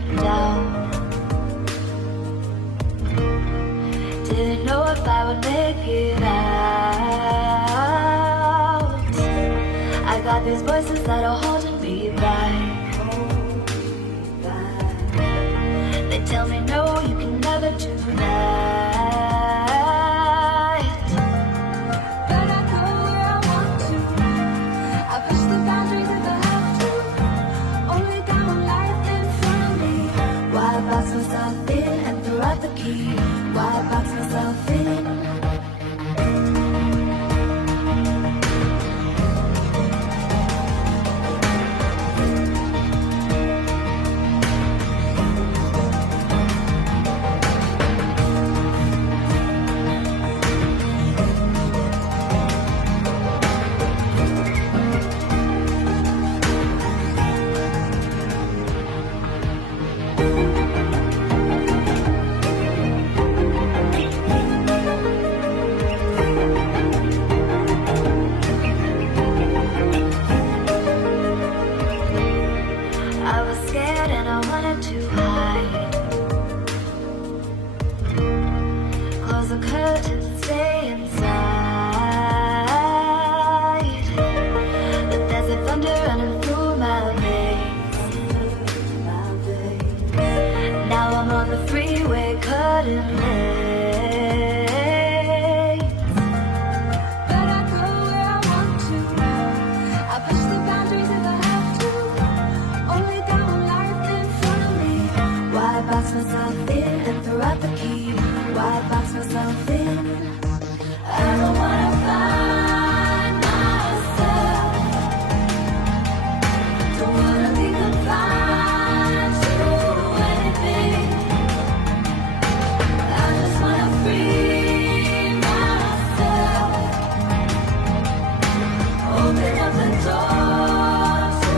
been down. Didn't know if I would make it out. I got these voices that are holding me back. They tell me no, you can never do that. But I go where I want to. I push the boundaries if I have to. Only got one life in front of me. Why box myself in and throw out the key? Why box myself in? I was scared and I wanted to hide. Close the curtains and stay inside. But there's a thunder running through my veins. Now I'm on the freeway cutting lanes. But I go where I want to. I push the boundaries if I have to. Only got one life in front of me. Why box myself in and throw out the key? Why box myself in? I don't wanna find myself. Don't wanna be confined to anything. I just wanna free myself. Open up the door to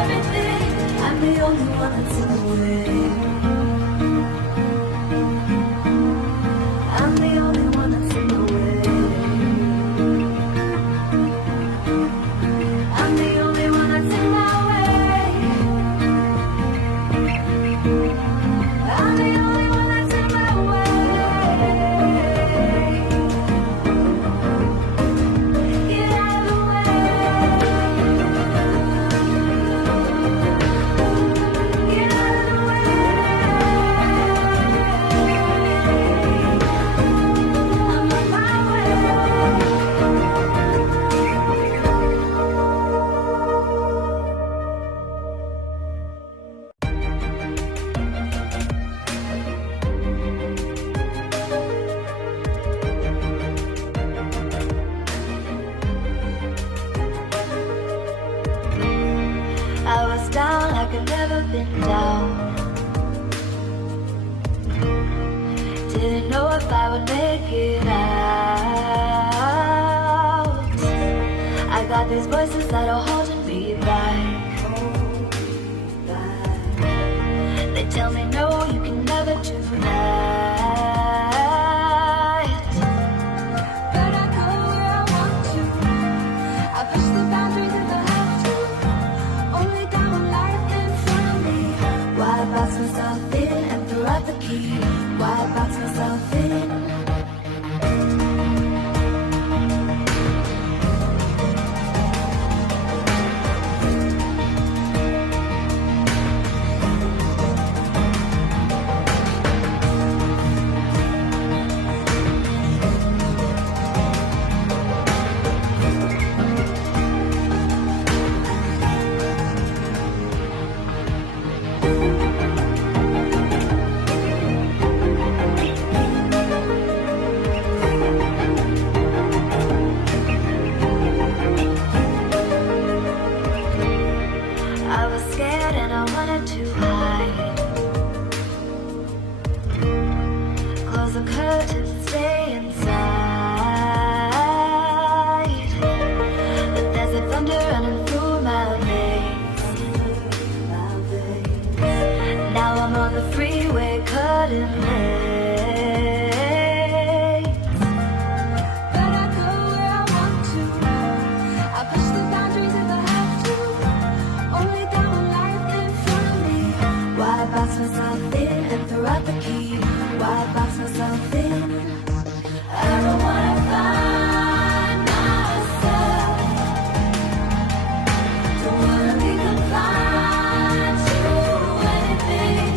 everything. I'm the only one that's in the way. I'm the only one that's in the way. I'm the only one that's in my way. I'm the only one that's in my way. Get out of the way. Get out of the way. I'm on my way. I was down like I'd never been down. Didn't know if I would make it out. I got these voices that are holding me back. They tell me no, you can never do that. But I go where I want to. I push the boundaries if I have to. Only got one life in front of me. Why box myself in and throw out the key? Why box myself in? I was scared and I wanted to hide. Close the curtains and stay inside. But there's a thunder running through my veins. Now I'm on the freeway cutting lanes. But I go where I want to. I push the boundaries if I have to. Only got one life in front of me. Why throw out the key. Why box myself in? I don't wanna find myself. Don't wanna be confined to anything.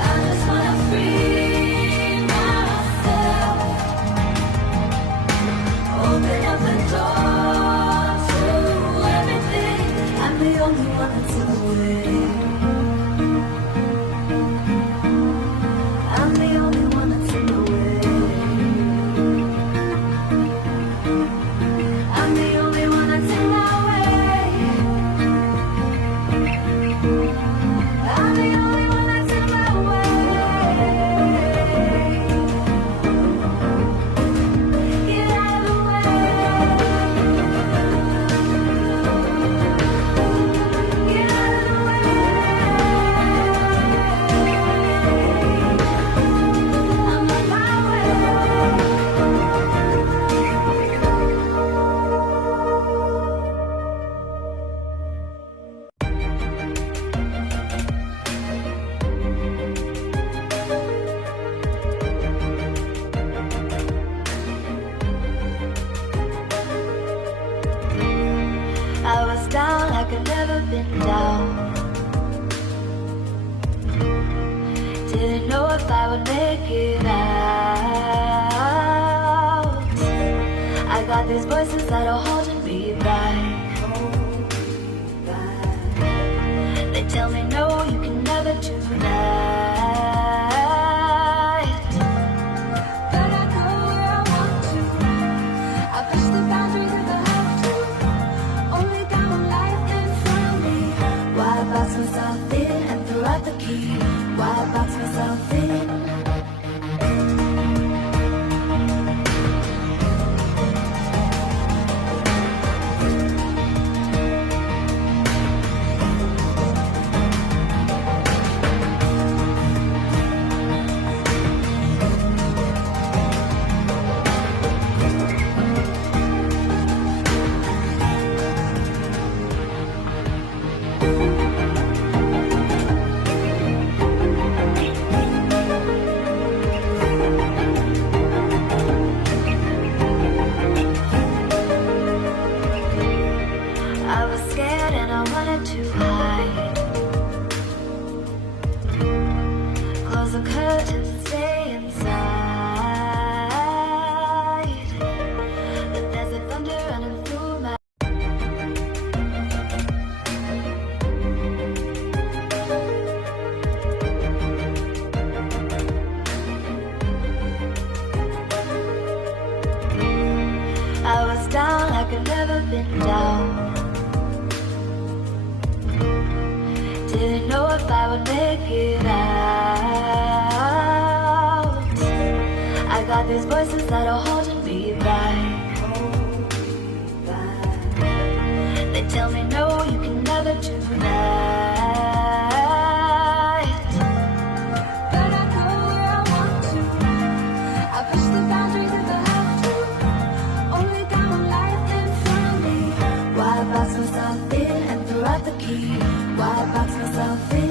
I just wanna free myself. Open up the door to everything. I'm the only one that's in the way. I'm the only one that's in the way. I'm the only one that's in my way. I'm the only one that's in my way. Get out of the way. Get out of the way. I'm on my way. I was down like I'd never been down. Didn't know if I would make it out. I got these voices that are holding me back. They tell me no, you can never do that. But I go where I want to. I push the boundaries if I have to. Only got one life in front of me. Why box myself in and throw out the key? Why box myself in? I was scared and I wanted to hide. Close the curtains and stay inside. But there's a thunder running through my. I was down like I'd never been down. Didn't know if I would make it out. I got these voices that are holding me back. They tell me no, you can never do that. But I go where I want to. I push the boundaries if I have to. Only got one life in front of me. Why box myself in and throw out the key? Why box myself in?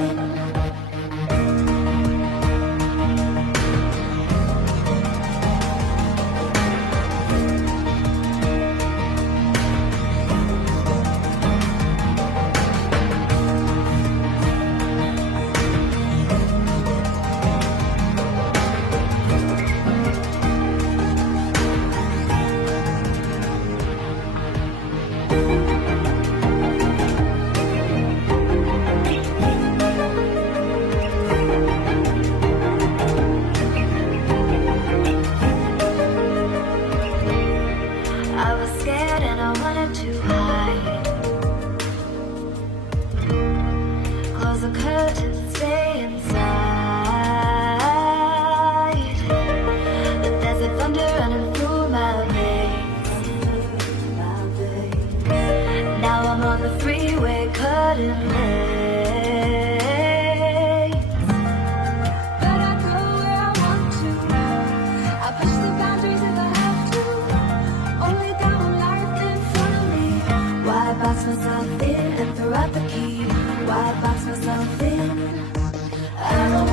I was scared and I wanted to hide. Close the curtains and stay inside. But there's a thunder running through my veins. Now I'm on the freeway cutting lanes. But I go where I want to. I push the boundaries if I have to. Only got one life in front of me. Why box myself in and throw out the key? Why box myself in? I I don't